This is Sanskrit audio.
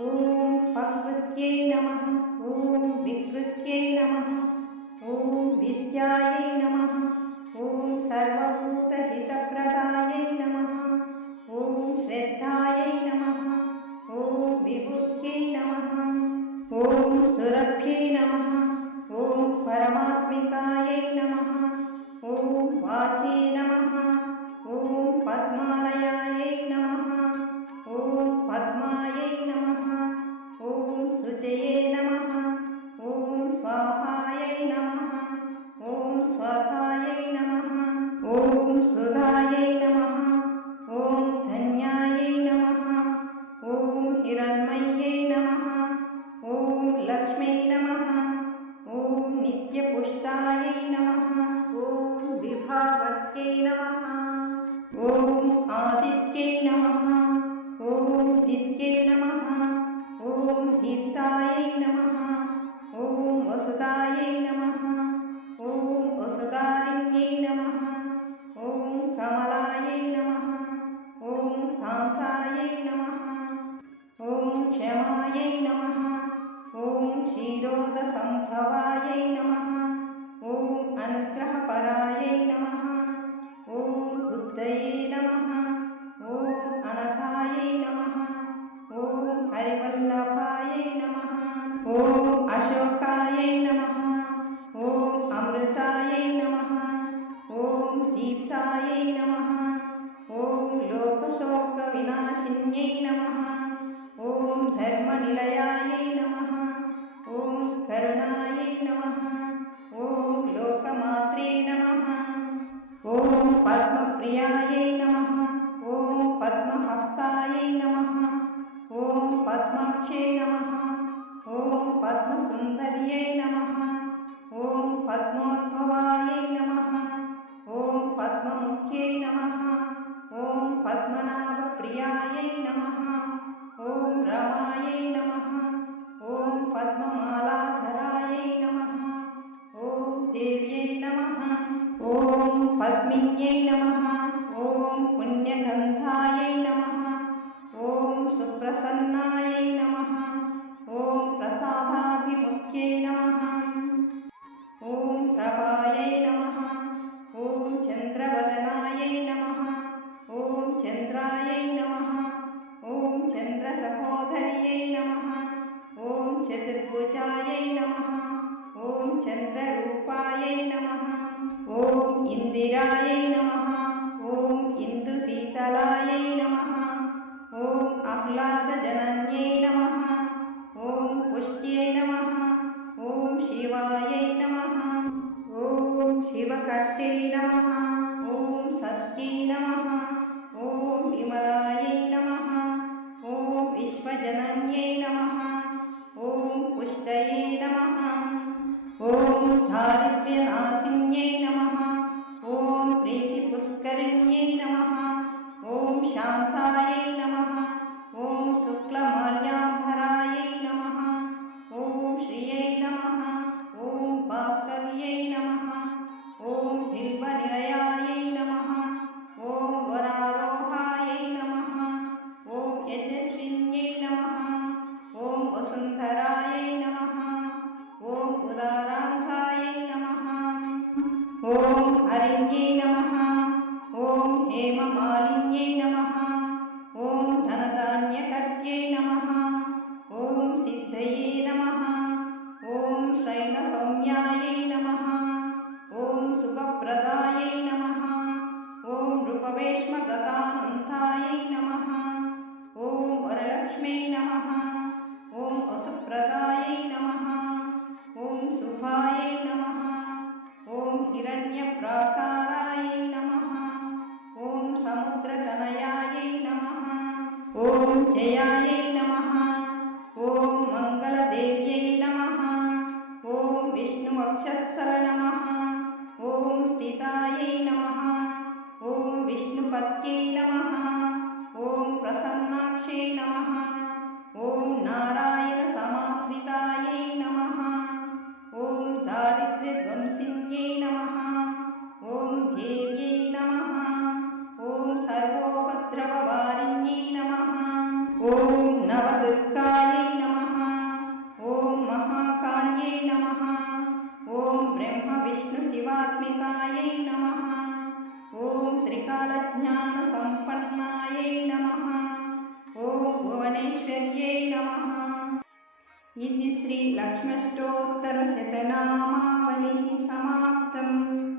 ॐ प्रकृत्यै नमः। ॐ विकृत्यै नमः। ॐ विद्यायै नमः। ॐ सर्वभूतहितप्रदायै नमः। ॐ श्रद्धायै नमः। ॐ विभुत्यै नमः। ॐ सुरभ्यै नमः। ॐ परमात्मिकायै नमः। ॐ वाचे नमः। ॐ पद्मालयायै नमः। ॐ पद्मायै नमः। ॐ शुचये नमः। ॐ स्वाहायै नमः। ॐ स्वाहायै नमः। ॐ सुधायै नमः। ॐ धन्यायै नमः। ॐ हिरण्मय्यै नमः। ॐ लक्ष्म्यै नमः। ॐ नित्यपुष्टायै नमः। ॐ विभावर्त्यै नमः। ॐ आदित्यै नमः। ॐ दित्यै नमः। ॐ दीप्तायै नमः। ॐ वसुदायै नमः। ॐ वसुदारिण्यै नमः। ॐ कमलायै नमः। ॐ कान्तायै नमः। ॐ क्षमायै नमः। ॐ क्षीरोदसम्भवायै नमः। ॐ अनुग्रहपरायै नमः। ॐ बुद्धये नमः। ॐ अनघायै नमः। ॐ हरिवल्लभायै नमः। ॐ अशोकायै नमः। ॐ अमृतायै नमः। ॐ दीप्तायै नमः। ॐ लोकशोकविनाशिन्यै नमः। ॐ धर्मनिलयायै नमः। ॐ करुणायै नमः। ॐ लोकमात्रे नमः। ॐ पद्मप्रियायै नमः। ॐ पद्महस्तायै नमः। ॐ पद्माक्षै नमः। ॐ पद्मसुन्दर्यै नमः। ॐ पद्मोद्भवायै नमः। ॐ पद्ममुख्यै नमः। ॐ पद्मनाभप्रियायै नमः। ॐ रमायै नमः। ॐ पद्ममालाधरायै नमः। ॐ देव्यै नमः। ॐ पद्मिन्यै नमः। ॐ पुण्यगन्धायै नमः। ॐ सुप्रसन्नायै नमः। ॐ प्रसादाभिमुख्यै नमः। ॐ प्रभायै नमः। ॐ चन्द्रवदनायै नमः। ॐ चन्द्रायै नमः। ॐ चन्द्रसहोदर्यै नमः। ॐ चतुर्भुजायै नमः। ॐ चन्द्ररूपायै नमः। ॐ इन्दिरायै नमः। ॐ इन्दुशीतलायै नमः। ॐ आह्लादजनन्यै नमः। ॐ पुष्ट्यै नमः। ॐ शिवायै नमः। ॐ शिवकर्त्यै नमः। ॐ सत्यै नमः। ॐ विमलायै नमः। ॐ विश्वजनन्यै नमः। ॐ पुष्टये नमः। ॐ दारिद्र्यनाशिन्यै नमः। ॐ प्रीतिपुष्करिण्यै नमः। ॐ शान्तायै नमः। ॐ शुक्लमाल्याम्बरायै नमः। ॐ श्रियै नमः। ॐ भास्कर्यै नमः। ॐ बिल्वनिलयायै नमः। ॐ वरारोहायै नमः। ॐ यशस्विन्यै नमः। ॐ वसुन्धरायै नमः। ॐ उदाराङ्गायै नमः। ॐ हरिण्यै नमः। ॐ हेममालिन्यै नमः। ॐ धनधान्यकर्त्यै नमः। ॐ सिद्धये नमः। ॐ शैलसौम्यायै नमः। ॐ शुभप्रदायै नमः। ॐ नृपवेश्मगतानन्तायै नमः। ॐ वरलक्ष्म्यै नमः। ॐ वसुप्रदायै नमः। ॐ शुभायै नमः। ॐ हिरण्यप्राकारायै नमः। ॐ समुद्रतनयायै नमः। ॐ जयायै नमः। ॐ मङ्गलदेव्यै नमः। ॐ विष्णुवक्षस्थल नमः। ॐ स्थितायै नमः। ॐ विष्णुपत्यै नमः। ॐ प्रसन्नाक्षै नमः। ॐ नारायणसमाश्रितायै नमः। ॐ दारिद्र्यध्वंसिन्यै नमः। ॐ देव्यै नमः। ॐ सर्वोपद्रववारिण्यै नमः। ॐ नवदुर्गायै ब्रह्मविष्णुशिवात्मिकायै नमः। ॐ त्रिकालज्ञानसम्पन्नायै नमः। ॐ भुवनेश्वर्यै नमः। इति श्रीलक्ष्म्यष्टोत्तरशतनामावलिः समाप्तम्।